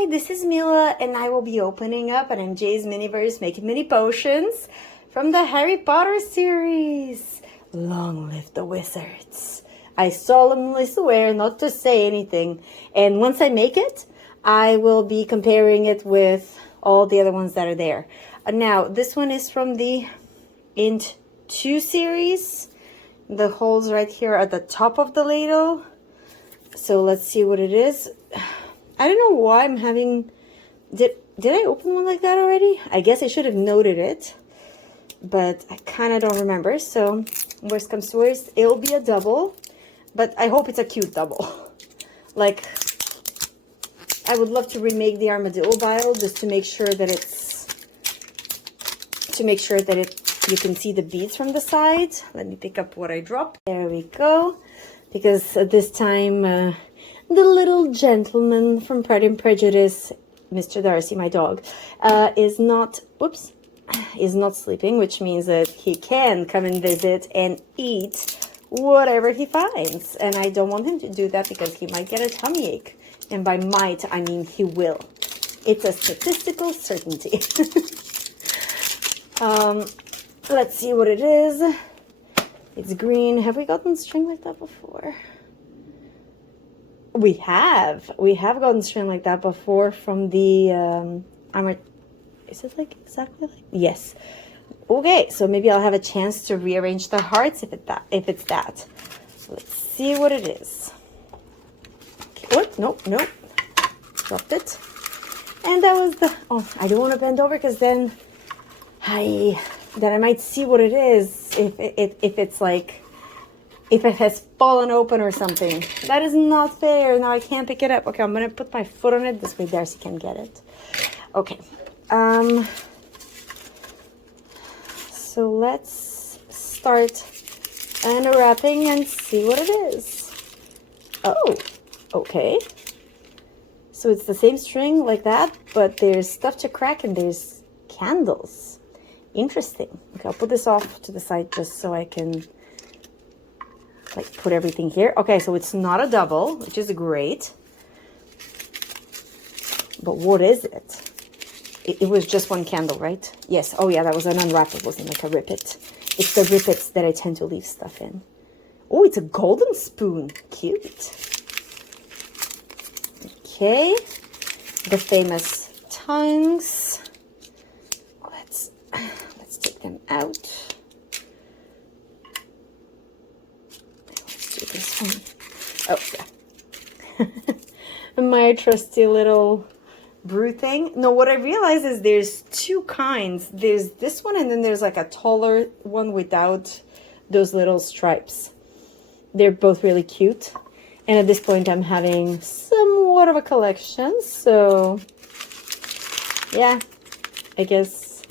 Hi, this is Mila, and I will be opening up an MJ's Miniverse making mini potions from the Harry Potter series. Long live the wizards. I solemnly swear not to say anything, and once I make it, I will be comparing it with all the other ones that are there. Now, this one is from the Int 2 series. The holes right here at the top of the ladle. So let's see what it is. I don't know why I'm having... Did I open one like that already? I guess I should have noted it, but I kind of don't remember. So worst comes to worst, it'll be a double, but I hope it's a cute double. Like, I would love to remake the armadillo vial just to make sure that you can see the beads from the side. Let me pick up what I dropped. There we go. Because this time, the little gentleman from Pride and Prejudice, Mr. Darcy, my dog, is not sleeping, which means that he can come and visit and eat whatever he finds. And I don't want him to do that because he might get a tummy ache. And by might, I mean he will. It's a statistical certainty. Let's see what it is. It's green. Have we gotten string like that before? We have gotten string like that before from the armor. Is it like exactly like? Yes. Okay, so maybe I'll have a chance to rearrange the hearts if it's that. Let's see what it is. Okay. Oh, nope. Dropped it. And that was the... Oh, I don't want to bend over because then I might see what it is if it's like... If it has fallen open or something. That is not fair. Now I can't pick it up. Okay, I'm going to put my foot on it. This way Darcy can get it. Okay. So let's start unwrapping and see what it is. Oh, okay. So it's the same string like that, but there's stuff to crack and there's candles. Interesting. Okay, I'll put this off to the side just so I can... like put everything here. Okay, so it's not a double, which is great. But what is it? It was just one candle, right? Yes. Oh yeah, that was an unwrap. It wasn't like a rippet. It's the rippets that I tend to leave stuff in. Oh, it's a golden spoon. Cute. Okay. The famous tongues. Let's take them out. This one. Oh, yeah. My trusty little brew thing. No, what I realized is there's two kinds. There's this one, and then there's like a taller one without those little stripes. They're both really cute. And at this point, I'm having somewhat of a collection. So, yeah, I guess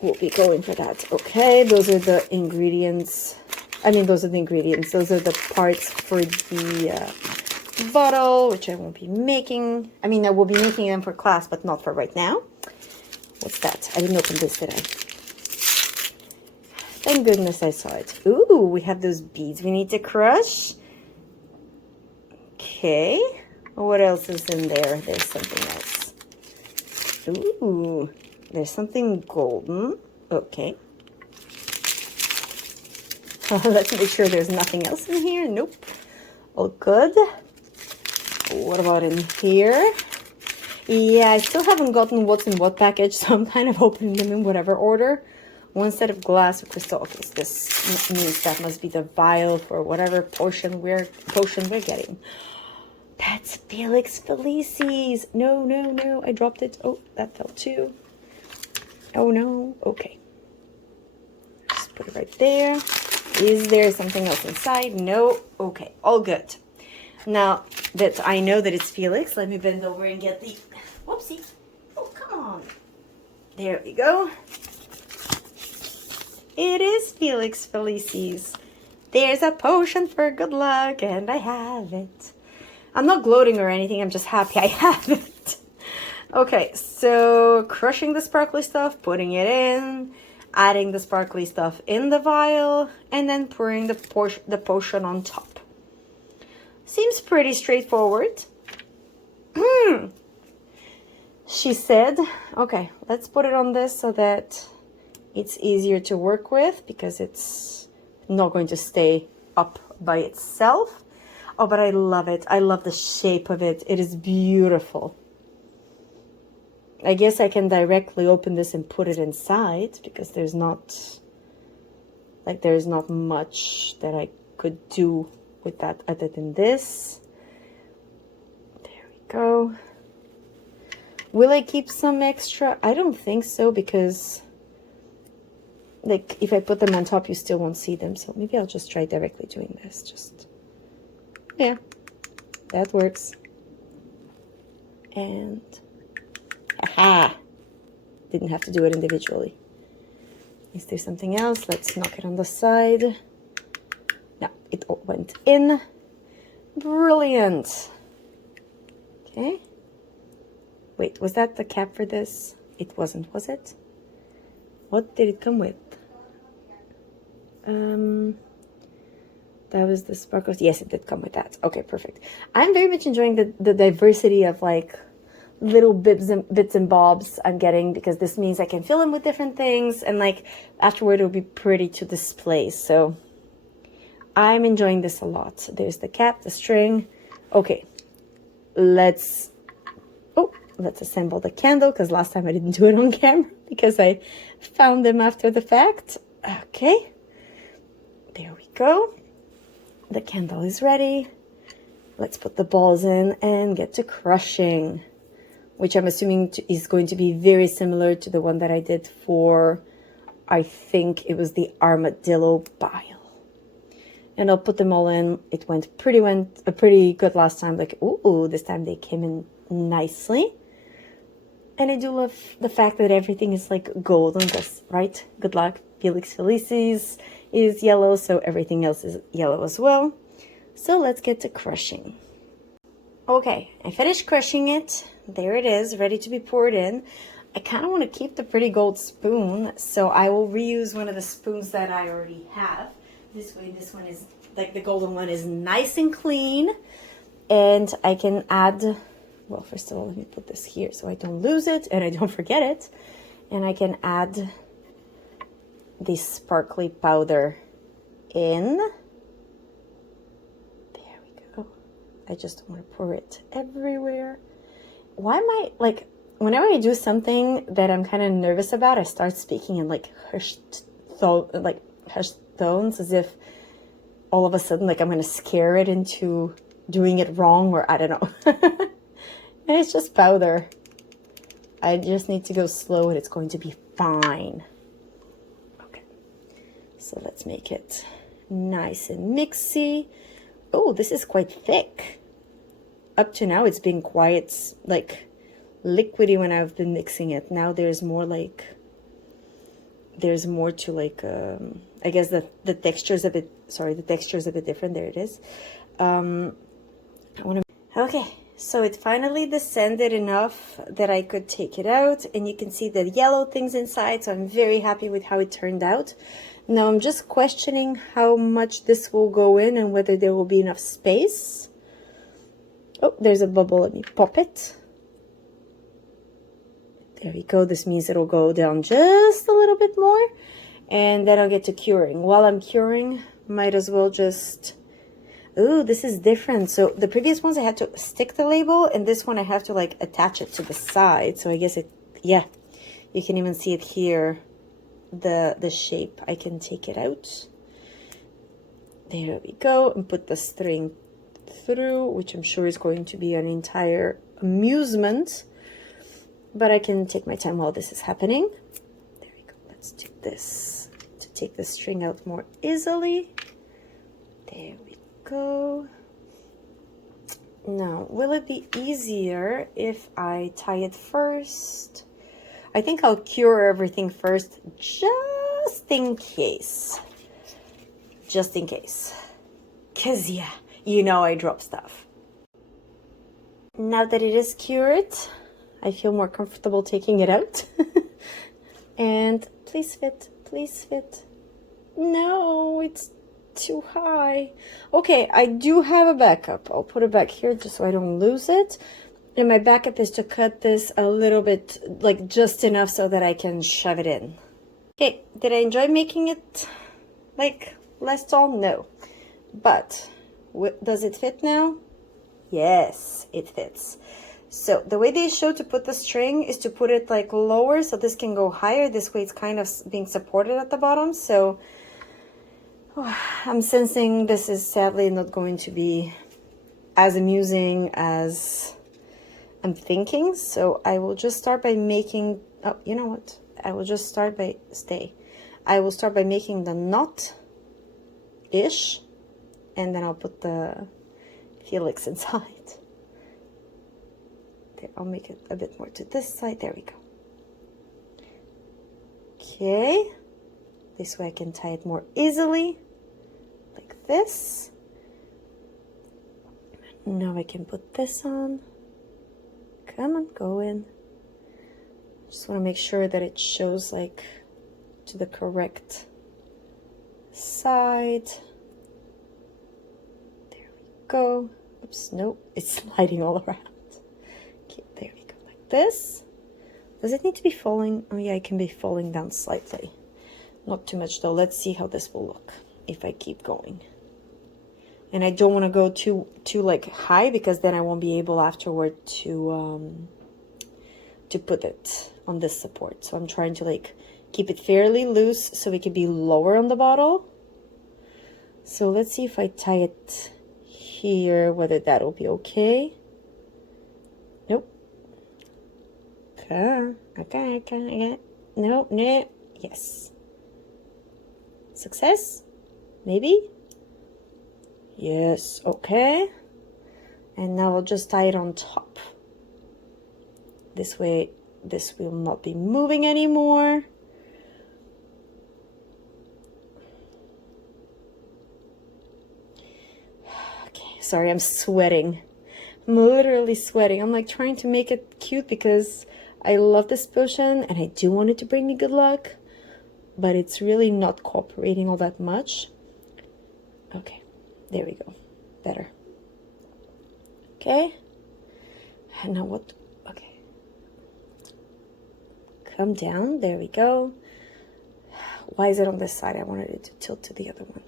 we'll be going for that. Okay, those are the ingredients. Those are the ingredients. Those are the parts for the bottle, which I won't be making. I will be making them for class, but not for right now. What's that? I didn't open this, did I? Thank goodness I saw it. Ooh, we have those beads we need to crush. Okay. What else is in there? There's something else. Ooh, there's something golden. Okay. Let's make sure there's nothing else in here. Nope. All good. What about in here? Yeah, I still haven't gotten what's in what package, so I'm kind of opening them in whatever order. One set of glass with crystal. Okay, so this means that must be the vial for whatever potion we're getting. That's FELIX FELICIS. No. I dropped it. Oh, that fell too. Oh, no. Okay. Just put it right there. Is there something else inside? No. Okay, all good. Now that I know that it's FELIX, let me bend over and get the... Whoopsie. Oh, come on. There we go. It is FELIX FELICIS. There's a potion for good luck, and I have it. I'm not gloating or anything. I'm just happy I have it. Okay, so crushing the sparkly stuff, putting it in, adding the sparkly stuff in the vial, and then pouring the potion on top. Seems pretty straightforward. she said. Okay, let's put it on this so that it's easier to work with, because it's not going to stay up by itself. Oh, but I love it. I love the shape of it. It is beautiful. I guess I can directly open this and put it inside, because there's not much that I could do with that other than this. There we go. Will I keep some extra? I don't think so, because like if I put them on top, you still won't see them. So maybe I'll just try directly doing this. Just, yeah, that works. And aha, didn't have to do it individually. Is there something else? Let's knock it on the side. No, it all went in. Brilliant. Okay. Wait, was that the cap for this? It wasn't, was it? What did it come with? That was the sparkles. Yes, it did come with that. Okay, perfect. I'm very much enjoying the diversity of like little bits and bobs I'm getting, because this means I can fill in with different things, and like afterward it'll be pretty to display. So I'm enjoying this a lot. There's the cap, the string. Okay, let's assemble the candle, because last time I didn't do it on camera because I found them after the fact. Okay, there we go. The candle is ready. Let's put the balls in and get to crushing, which I'm assuming is going to be very similar to the one that I did for, I think it was the armadillo bile. And I'll put them all in. It went pretty good last time. Like, ooh, this time they came in nicely. And I do love the fact that everything is like golden, right? Good luck. FELIX FELICIS is yellow, so everything else is yellow as well. So let's get to crushing. Okay, I finished crushing it. There it is, ready to be poured in. I kind of want to keep the pretty gold spoon, so I will reuse one of the spoons that I already have. This way, this one is, like the golden one is nice and clean. And I can add, well, first of all, let me put this here so I don't lose it and I don't forget it. And I can add this sparkly powder in. There we go. I just don't want to pour it everywhere. Why am I, like, whenever I do something that I'm kind of nervous about, I start speaking in like hushed tones, as if all of a sudden, like, I'm going to scare it into doing it wrong, or I don't know. And it's just powder. I just need to go slow and it's going to be fine. Okay, so let's make it nice and mixy. Oh, this is quite thick. Up to now, it's been quite like liquidy when I've been mixing it. Now there's more like, there's more to like, I guess the texture is a bit, sorry, the texture is a bit different. There it is. Okay, so it finally descended enough that I could take it out, and you can see the yellow things inside, so I'm very happy with how it turned out. Now I'm just questioning how much this will go in and whether there will be enough space. Oh, there's a bubble. Let me pop it. There we go. This means it'll go down just a little bit more, and then I'll get to curing. While I'm curing, might as well just... Ooh, this is different. So the previous ones I had to stick the label, and this one I have to like attach it to the side. So I guess it, yeah, you can even see it here, the shape. I can take it out. There we go, and put the string through, which I'm sure is going to be an entire amusement, but I can take my time while this is happening. There we go. Let's do this to take the string out more easily. There we go. Now, will it be easier if I tie it first? I think I'll cure everything first, just in case. Just in case. 'Cause yeah, you know I drop stuff. Now that it is cured, I feel more comfortable taking it out. And please fit, please fit. No, it's too high. Okay, I do have a backup. I'll put it back here just so I don't lose it. And my backup is to cut this a little bit, like just enough so that I can shove it in. Okay, did I enjoy making it like less tall? No. But does it fit now? Yes, it fits. So the way they show to put the string is to put it like lower so this can go higher. This way it's kind of being supported at the bottom. So I'm sensing this is sadly not going to be as amusing as I'm thinking. So I will just start by making, oh, you know what? I will just start by, I will start by making the knot-ish, and then I'll put the FELIX inside. There, I'll make it a bit more to this side. There we go. Okay. This way I can tie it more easily, like this. Now I can put this on. Come on, go in. Just want to make sure that it shows like to the correct side. There we go. Oops, nope, it's sliding all around. Okay, there we go, like this. Does it need to be falling? Oh yeah, it can be falling down slightly. Not too much though. Let's see how this will look if I keep going. And I don't want to go too like high, because then I won't be able afterward to put it on this support. So I'm trying to like keep it fairly loose so it can be lower on the bottle. So let's see if I tie it here, whether that'll be okay. Nope. Okay. No. Yes. Success? Maybe? Yes, okay. And now I'll just tie it on top. This way, this will not be moving anymore. Okay, sorry, I'm sweating. I'm literally sweating. I'm like trying to make it cute because I love this potion and I do want it to bring me good luck, but it's really not cooperating all that much. Okay, there we go. Better. Okay. And now what? Okay. Come down. There we go. Why is it on this side? I wanted it to tilt to the other one.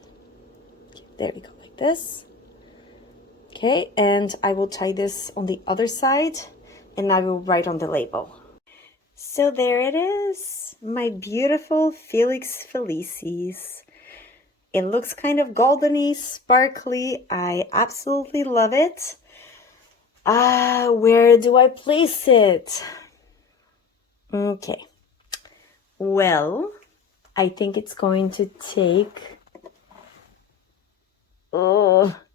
Okay, there we go, like this. Okay, and I will tie this on the other side, and I will write on the label. So there it is, my beautiful FELIX FELICIS. It looks kind of goldeny, sparkly. I absolutely love it. Where do I place it? Okay. Well, I think it's going to take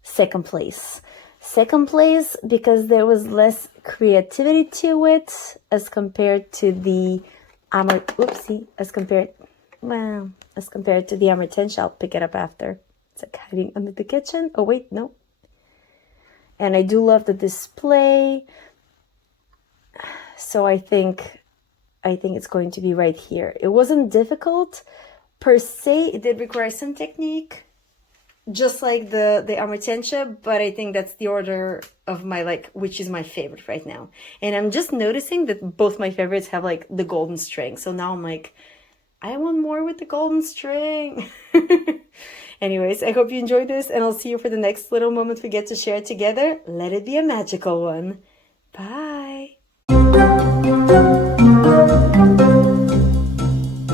second place. Second place because there was less creativity to it as compared to the as compared to the Amartentia. I'll pick it up after. It's like hiding under the kitchen. Oh wait, no. And I do love the display. So I think it's going to be right here. It wasn't difficult per se. It did require some technique, just like the Amartentia, but I think that's the order of my, like, which is my favorite right now. And I'm just noticing that both my favorites have like the golden string. So now I'm like, I want more with the golden string. Anyways, I hope you enjoyed this, and I'll see you for the next little moment we get to share together. Let it be a magical one. Bye.